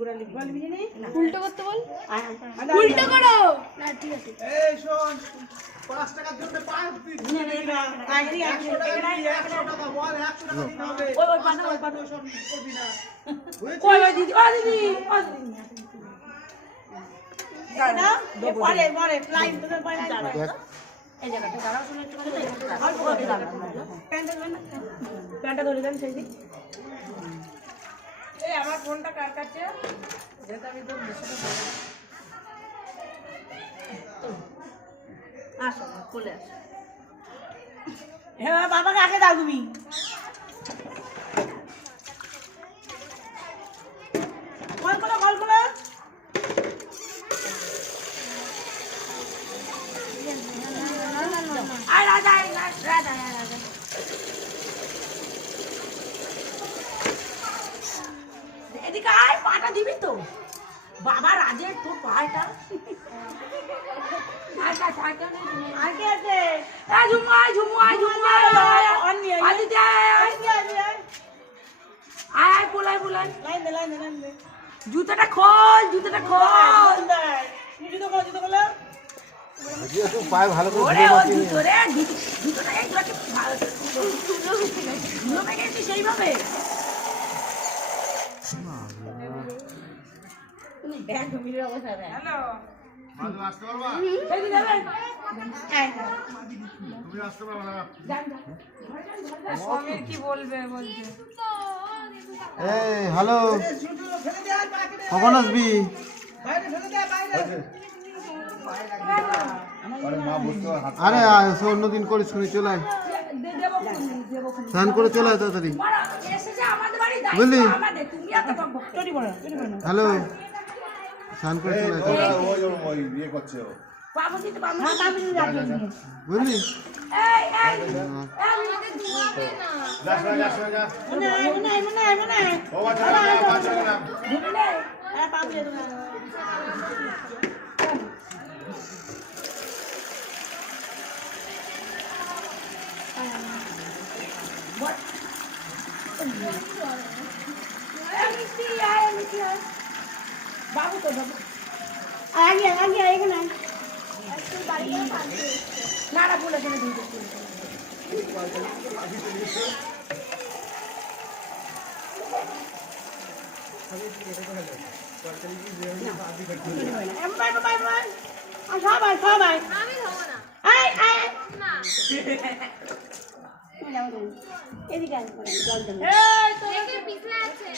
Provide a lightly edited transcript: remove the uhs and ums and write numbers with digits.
গোড়ালি ভিজিনি উল্টো করতে বল উল্টো করো না ঠিক আছে এই শোন 5 টাকার জন্য পাঁচ দিন না 100 টাকা বল 100 টাকা দিতে হবে ওই পানা সব করবি না ওই দিদি না পরে ফ্লাইট তো পরে এই জায়গাটা দাঁড়াও শুনে একটু অল্প করে দাঁড়াও প্যান্টটা ধরে দেন সেই দিক এই আমার ফোনটা কার কাছে যেটা আমি তো মেসেজে বলি আসো চলে আসো হ্যাঁ বাবাকে আগে দাও তুমি কল করো আয় রাজা এদিকে আয় পাটা দিবি তো বাবা রাজের তোর পাটা আগে আছে ঝুমু আয় পোলাই লাইন দে জুতোটা খোল জুতো খোলো পায়ে ভালো করে ওরে ও জুতো রে জুতোটা একবারে ভালো ধুলো গেছি সেইভাবে ব্যাগ ঘুমিয়ে অবস্থা হ্যালো মাঝে আসতে পারবা এই যাবে তুমি আসতে পারবা না সমীর কি বলবে বলতে এই হ্যালো কখন আসবি আরে অন্যদিন করিস শুনি চলে আয় স্নান করে চলে আয় তাড়াতাড়ি বুঝলি হ্যালো স্নান করে চলে আয় বুঝলি বাবু তো বাবু আগে এখানে না বলে কেন দিয়ে সবাই আমি হবো না না এদিকে জল দেখে পিছলে আছে